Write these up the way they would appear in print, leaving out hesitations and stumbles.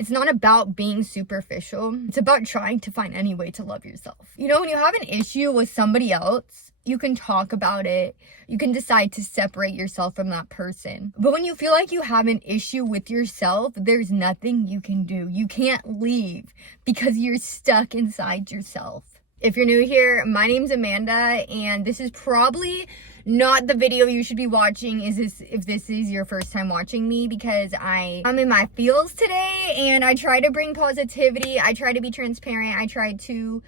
It's not about being superficial. It's about trying to find any way to love yourself. You know, when you have an issue with somebody else, you can talk about it. You can decide to separate yourself from that person. But when you feel like you have an issue with yourself, there's nothing you can do. You can't leave because you're stuck inside yourself. If you're new here, my name's Amanda, and this is probably not the video you should be watching if this is your first time watching me, because I'm in my feels today, and I try to bring positivity. I try to be transparent. I try to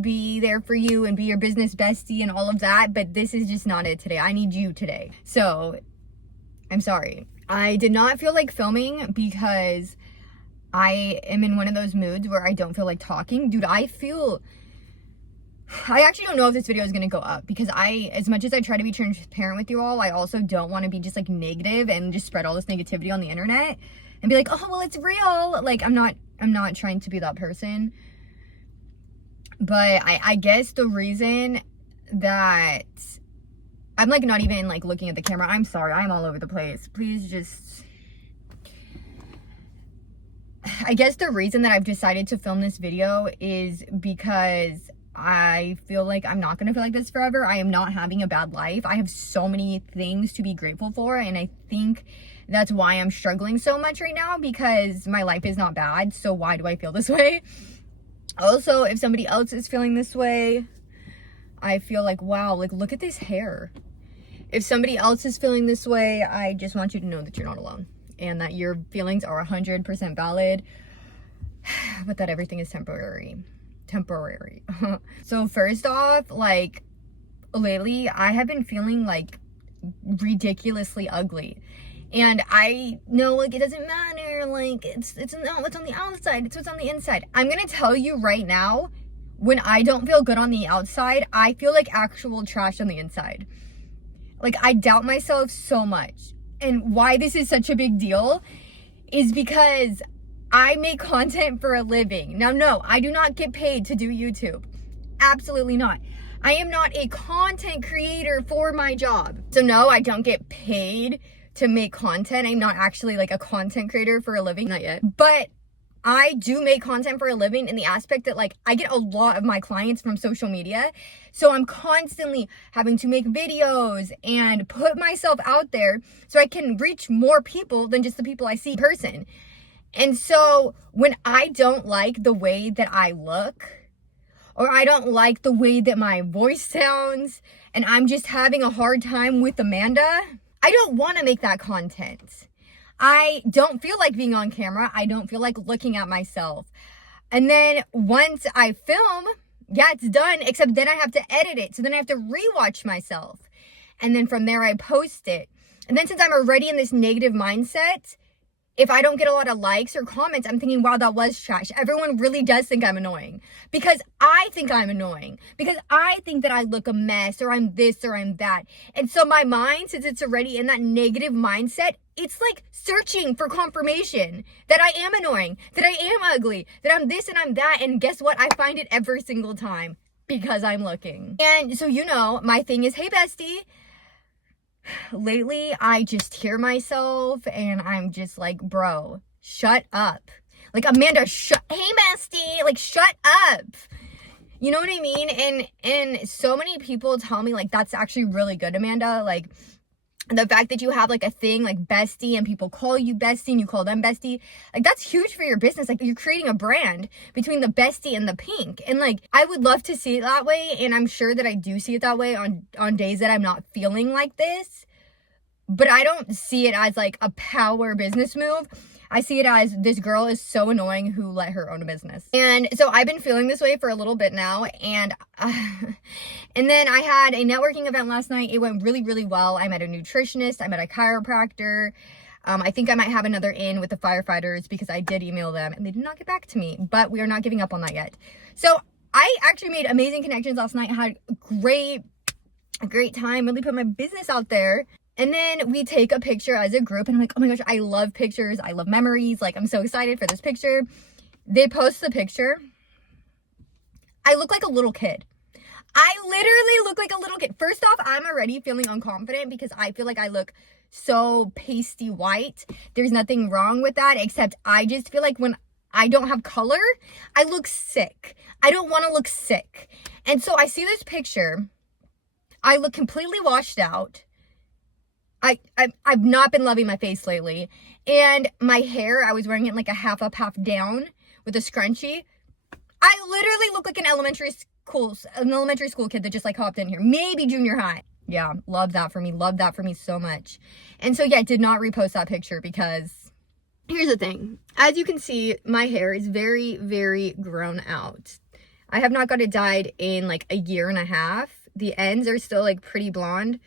be there for you and be your business bestie and all of that, but this is just not it today. I need you today. So I'm sorry. I did not feel like filming because I am in one of those moods where I don't feel like talking. Dude, I actually don't know if this video is going to go up, because as much as I try to be transparent with you all, I also don't want to be just like negative and just spread all this negativity on the internet and be like, oh, well, it's real. Like, I'm not trying to be that person. But I guess the reason that I'm like not even like looking at the camera, I'm sorry, I'm all over the place. Please just, I guess the reason that I've decided to film this video is because I feel like I'm not going to feel like this forever. I am not having a bad life. I have so many things to be grateful for, and I think that's why I'm struggling so much right now, because my life is not bad. So why do I feel this way? Also, if somebody else is feeling this way, I feel like, wow, like, look at this hair. If somebody else is feeling this way, I just want you to know that you're not alone, and that your feelings are 100% valid, but that everything is temporary. So first off, like, lately I have been feeling like ridiculously ugly, and I know, like, it doesn't matter, like, it's not what's on the outside, it's what's on the inside. I'm gonna tell you right now, when I don't feel good on the outside, I feel like actual trash on the inside. Like, I doubt myself so much. And why this is such a big deal is because I make content for a living. Now, no, I do not get paid to do YouTube. Absolutely not. I am not a content creator for my job. So no, I don't get paid to make content. I'm not actually like a content creator for a living, not yet. But I do make content for a living in the aspect that, like, I get a lot of my clients from social media. So I'm constantly having to make videos and put myself out there so I can reach more people than just the people I see in person. And so when I don't like the way that I look, or I don't like the way that my voice sounds, and I'm just having a hard time with Amanda, I don't want to make that content. I don't feel like being on camera. I don't feel like looking at myself. And then once I film, yeah, it's done, except then I have to edit it. So then I have to rewatch myself. And then from there I post it. And then since I'm already in this negative mindset, if I don't get a lot of likes or comments, I'm thinking, wow, that was trash. Everyone really does think I'm annoying, because I think I'm annoying, because I think that I look a mess, or I'm this, or I'm that. And so my mind, since it's already in that negative mindset, it's like searching for confirmation that I am annoying, that I am ugly, that I'm this and I'm that. And guess what? I find it every single time, because I'm looking. And so, you know, my thing is, hey, bestie. Lately, I just hear myself and I'm just like, bro, shut up. Like, Amanda, hey, bestie, like, shut up. You know what I mean? And so many people tell me, like, that's actually really good, Amanda. Like, the fact that you have like a thing like bestie, and people call you bestie and you call them bestie, like, that's huge for your business. Like, you're creating a brand between the bestie and the pink. And like, I would love to see it that way, and I'm sure that I do see it that way on days that I'm not feeling like this. But I don't see it as like a power business move. I see it as, this girl is so annoying who let her own a business. And so I've been feeling this way for a little bit now. And then I had a networking event last night. It went really, really well. I met a nutritionist. I met a chiropractor. I think I might have another in with the firefighters, because I did email them and they did not get back to me. But we are not giving up on that yet. So I actually made amazing connections last night. Had a great time. Really put my business out there. And then we take a picture as a group, and I'm like, oh my gosh, I love pictures. I love memories. Like, I'm so excited for this picture. They post the picture. I look like a little kid. I literally look like a little kid. First off, I'm already feeling unconfident because I feel like I look so pasty white. There's nothing wrong with that, except I just feel like when I don't have color, I look sick. I don't want to look sick. And so I see this picture. I look completely washed out. I've not been loving my face lately. And my hair, I was wearing it like a half up, half down with a scrunchie. I literally look like an elementary school kid that just like hopped in here. Maybe junior high. Yeah, love that for me. Love that for me so much. And so yeah, I did not repost that picture because here's the thing. As you can see, my hair is very, very grown out. I have not got it dyed in like a year and a half. The ends are still like pretty blonde,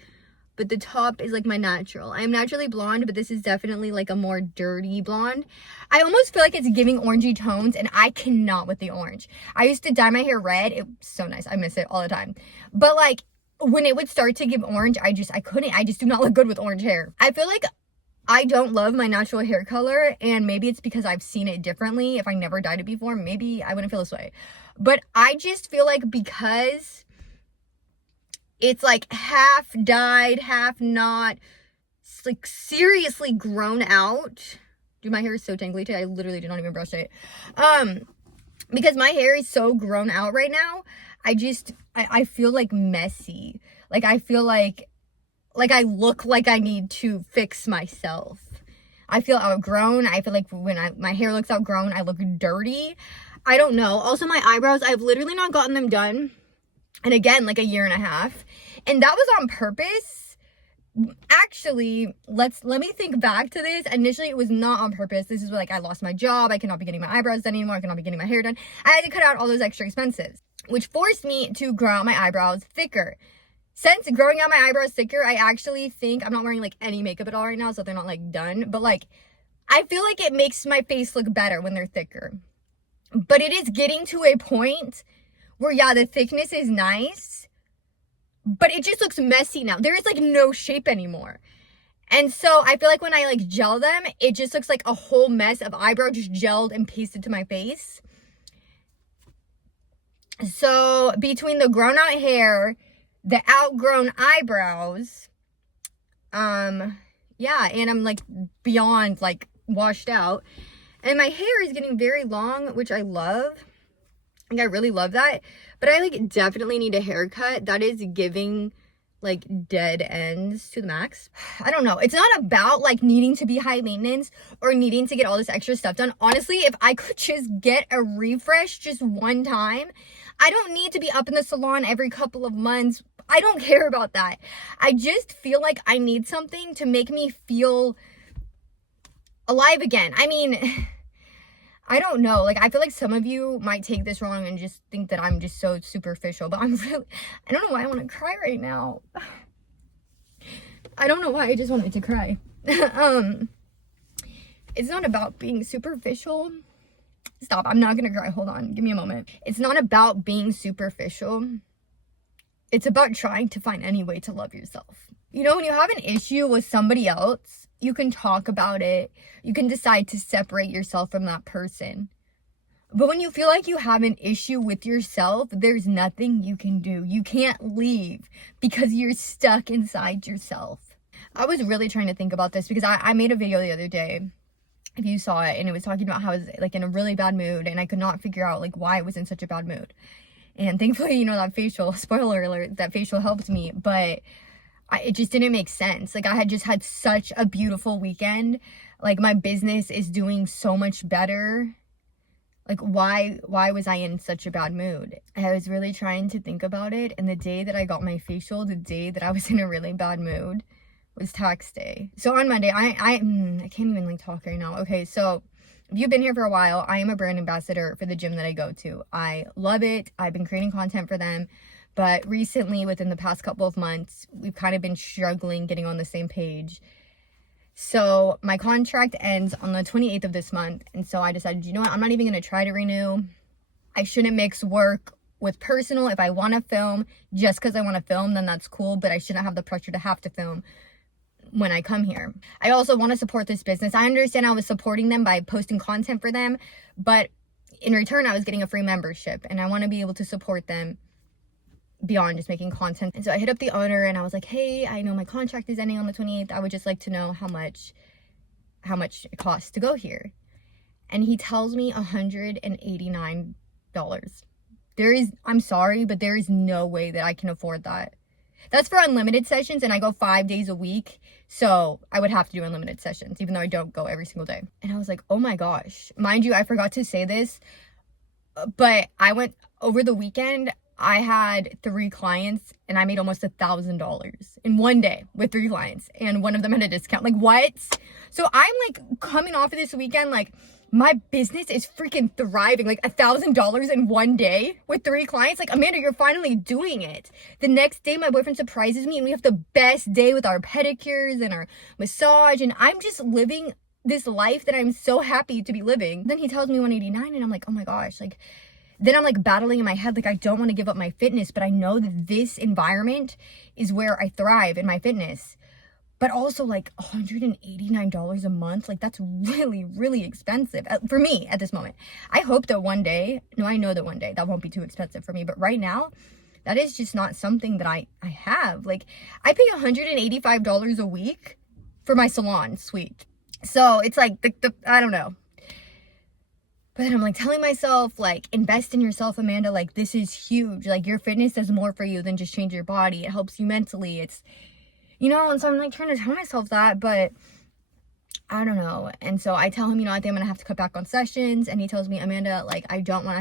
but the top is like my natural. I am naturally blonde, but this is definitely like a more dirty blonde. I almost feel like it's giving orangey tones, and I cannot with the orange. I used to dye my hair red. It was so nice. I miss it all the time. But like when it would start to give orange, I couldn't. I just do not look good with orange hair. I feel like I don't love my natural hair color, and maybe it's because I've seen it differently. If I never dyed it before, maybe I wouldn't feel this way. But I just feel like because it's like half dyed, half not, it's like seriously grown out. Dude, my hair is so tangly today. I literally did not even brush it. Because my hair is so grown out right now, I feel like messy. Like I feel like I look like I need to fix myself. I feel outgrown. I feel like when my hair looks outgrown, I look dirty. I don't know. Also, my eyebrows, I've literally not gotten them done. And again, like a year and a half. And that was on purpose. Actually, let me think back to this. Initially, it was not on purpose. This is like I lost my job. I cannot be getting my eyebrows done anymore. I cannot be getting my hair done. I had to cut out all those extra expenses, which forced me to grow out my eyebrows thicker. Since growing out my eyebrows thicker, I actually think I'm not wearing like any makeup at all right now, so they're not like done. But like, I feel like it makes my face look better when they're thicker. But it is getting to a point where, yeah, the thickness is nice, but it just looks messy now. There is like no shape anymore. And so I feel like when I like gel them, it just looks like a whole mess of eyebrow just gelled and pasted to my face. So between the grown out hair, the outgrown eyebrows, yeah, and I'm like beyond like washed out, and my hair is getting very long, which I love. Like I really love that, but I like definitely need a haircut that is giving like dead ends to the max. I don't know. It's not about like needing to be high maintenance or needing to get all this extra stuff done. Honestly, if I could just get a refresh just one time, I don't need to be up in the salon every couple of months. I don't care about that. I just feel like I need something to make me feel alive again. I mean, I don't know. Like, I feel like some of you might take this wrong and just think that I'm just so superficial, but I don't know why I want to cry right now. I don't know why I just wanted to cry. It's not about being superficial. Stop. I'm not going to cry. Hold on. Give me a moment. It's not about being superficial. It's about trying to find any way to love yourself. You know, when you have an issue with somebody else, you can talk about it. You can decide to separate yourself from that person. But when you feel like you have an issue with yourself, there's nothing you can do. You can't leave because you're stuck inside yourself. I was really trying to think about this because I made a video the other day, if you saw it, and it was talking about how I was like in a really bad mood and I could not figure out like why I was in such a bad mood. And thankfully, you know, that facial, spoiler alert, that facial helped me, but it just didn't make sense. Like I had just had such a beautiful weekend. Like my business is doing so much better. Like why was I in such a bad mood? I was really trying to think about it. And the day that I got my facial, the day that I was in a really bad mood was tax day. So on Monday, I can't even like talk right now. Okay, so if you've been here for a while, I am a brand ambassador for the gym that I go to. I love it. I've been creating content for them. But recently, within the past couple of months, we've kind of been struggling getting on the same page. So my contract ends on the 28th of this month. And so I decided, you know what? I'm not even going to try to renew. I shouldn't mix work with personal. If I want to film, just because I want to film, then that's cool. But I shouldn't have the pressure to have to film when I come here. I also want to support this business. I understand I was supporting them by posting content for them. But in return, I was getting a free membership. And I want to be able to support them beyond just making content. And so I hit up the owner and I was like, hey, I know my contract is ending on the 28th. I would just like to know how much it costs to go here. And he tells me $189. I'm sorry, but there is no way that I can afford that. That's for unlimited sessions, and I go 5 days a week, so I would have to do unlimited sessions, even though I don't go every single day. And I was like, oh my gosh. Mind you, I forgot to say this, but I went over the weekend. I had 3 clients, and I made almost $1,000 in one day with 3 clients, and one of them had a discount. Like, what? So I'm like coming off of this weekend, like, my business is freaking thriving, like $1,000 in one day with 3 clients. Like, Amanda, you're finally doing it. The next day, my boyfriend surprises me and we have the best day with our pedicures and our massage. And I'm just living this life that I'm so happy to be living. Then he tells me 189 and I'm like, oh my gosh, like, then I'm like battling in my head, like, I don't want to give up my fitness, but I know that this environment is where I thrive in my fitness. But also, like, $189 a month, like, that's really, really expensive for me at this moment. I hope that one day, no, I know that one day that won't be too expensive for me, but right now, that is just not something that I have. Like, I pay $185 a week for my salon suite. So it's like, I don't know. But then I'm like telling myself, like, invest in yourself, Amanda. Like, this is huge. Like, your fitness does more for you than just change your body. It helps you mentally. It's, you know, and so I'm like trying to tell myself that, but I don't know. And so I tell him, you know, I think I'm gonna have to cut back on sessions. And he tells me, Amanda, like, I don't want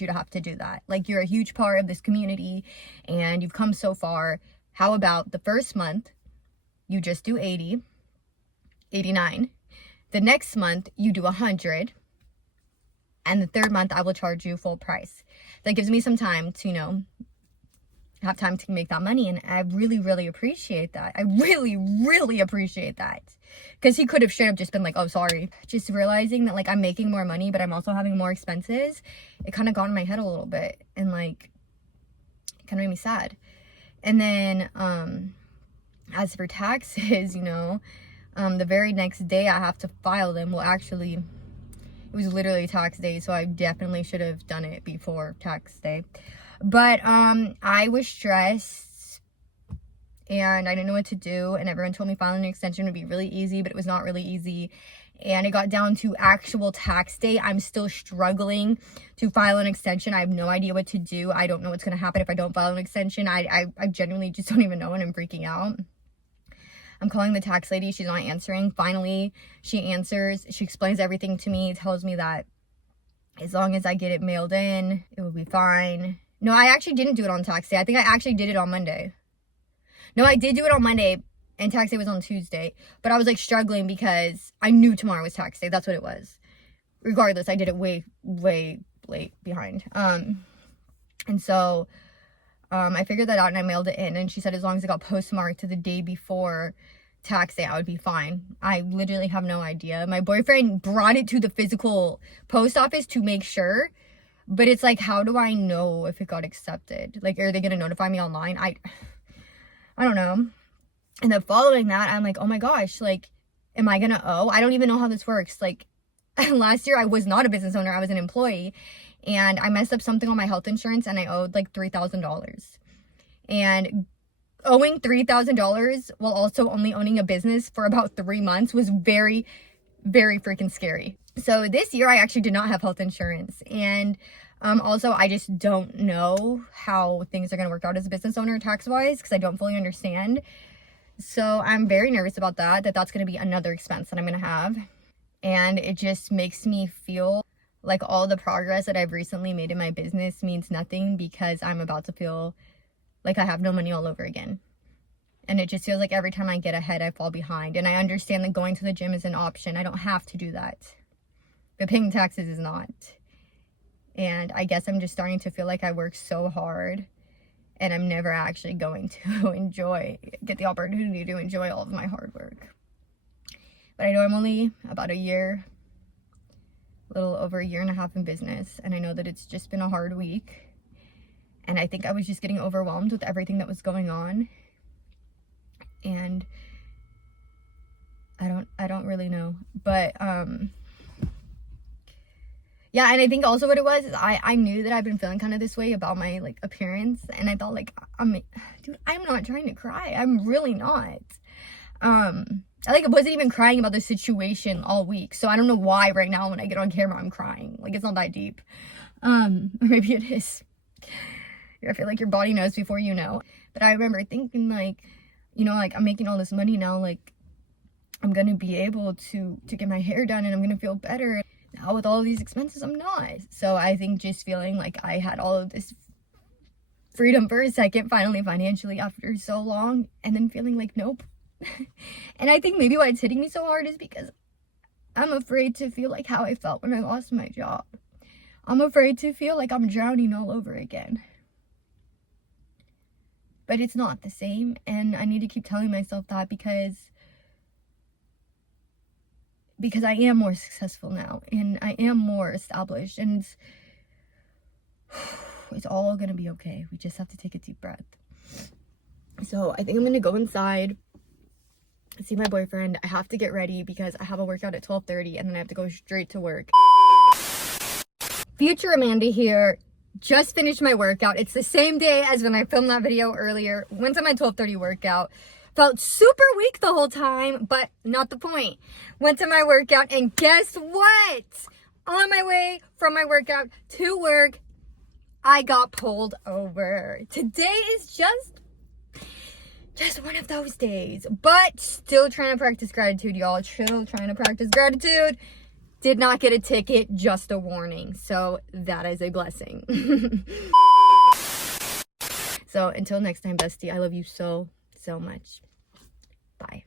you to have to do that. Like, you're a huge part of this community and you've come so far. How about the first month you just do 80, 89. The next month you do 100. And the third month I will charge you full price. That gives me some time to, you know, have time to make that money. And I really, really appreciate that. I really, really appreciate that. Because he could have straight up just been like, oh, sorry. Just realizing that, like, I'm making more money, but I'm also having more expenses. It kind of got in my head a little bit. And, like, it kind of made me sad. And then, as for taxes, you know, the very next day I have to file them. Well, actually, it was literally tax day, so I definitely should have done it before tax day. But I was stressed and I didn't know what to do, and everyone told me filing an extension would be really easy, but it was not really easy. And it got down to actual tax day. I'm still struggling to file an extension. I have no idea what to do. I don't know what's going to happen if I don't file an extension. I genuinely just don't even know, and I'm freaking out. I'm calling the tax lady. She's not answering. Finally, she answers. She explains everything to me, tells me that as long as I get it mailed in, it will be fine. No, I actually didn't do it on tax day. I think I actually did it on Monday. No, I did do it on Monday, and tax day was on Tuesday. But I was, like, struggling because I knew tomorrow was tax day. That's what it was. Regardless, I did it way, way late behind. And so I figured that out, and I mailed it in. And she said as long as it got postmarked to the day before tax day, I would be fine. I literally have no idea. My boyfriend brought it to the physical post office to make sure. But it's like, how do I know if it got accepted? Like, are they going to notify me online? I don't know. And then following that, I'm like, oh my gosh, like, am I going to owe? I don't even know how this works. Like, last year I was not a business owner. I was an employee. And I messed up something on my health insurance and I owed like $3,000. And owing $3,000 while also only owning a business for about 3 months was very, very freaking scary. So this year I actually did not have health insurance, and also I just don't know how things are going to work out as a business owner tax-wise because I don't fully understand. So I'm very nervous about that's going to be another expense that I'm going to have, and it just makes me feel like all the progress that I've recently made in my business means nothing because I'm about to feel like I have no money all over again. And it just feels like every time I get ahead, I fall behind. And I understand that going to the gym is an option. I don't have to do that. But paying taxes is not. And I guess I'm just starting to feel like I work so hard and I'm never actually going to get the opportunity to enjoy all of my hard work. But I know I'm only about a little over a year and a half in business. And I know that it's just been a hard week. And I think I was just getting overwhelmed with everything that was going on. And I don't really know. But, Yeah, and I think also what it was is I knew that I've been feeling kind of this way about my like appearance, and I thought like dude, I'm not trying to cry. I'm really not. I like wasn't even crying about the situation all week. So I don't know why right now when I get on camera I'm crying. Like it's not that deep. Or maybe it is. I feel like your body knows before you know. But I remember thinking like, you know, like I'm making all this money now, like I'm gonna be able to get my hair done and I'm gonna feel better. Now with all of these expenses, I'm not. So I think just feeling like I had all of this freedom for a second, finally financially after so long, and then feeling like nope. And I think maybe why it's hitting me so hard is because I'm afraid to feel like how I felt when I lost my job. I'm afraid to feel like I'm drowning all over again. But it's not the same, and I need to keep telling myself that because I am more successful now and I am more established, and it's all gonna be okay. We just have to take a deep breath. So I think I'm gonna go inside, see my boyfriend. I have to get ready because I have a workout at 12:30 and then I have to go straight to work. Future Amanda here. Just finished my workout. It's the same day as when I filmed that video earlier. Went to my 12:30 workout. Felt super weak the whole time, but not the point. Went to my workout and guess what? On my way from my workout to work, I got pulled over. Today is just one of those days, but still trying to practice gratitude, y'all. Still trying to practice gratitude. Did not get a ticket, just a warning. So that is a blessing. So until next time, bestie, I love you so much. Bye.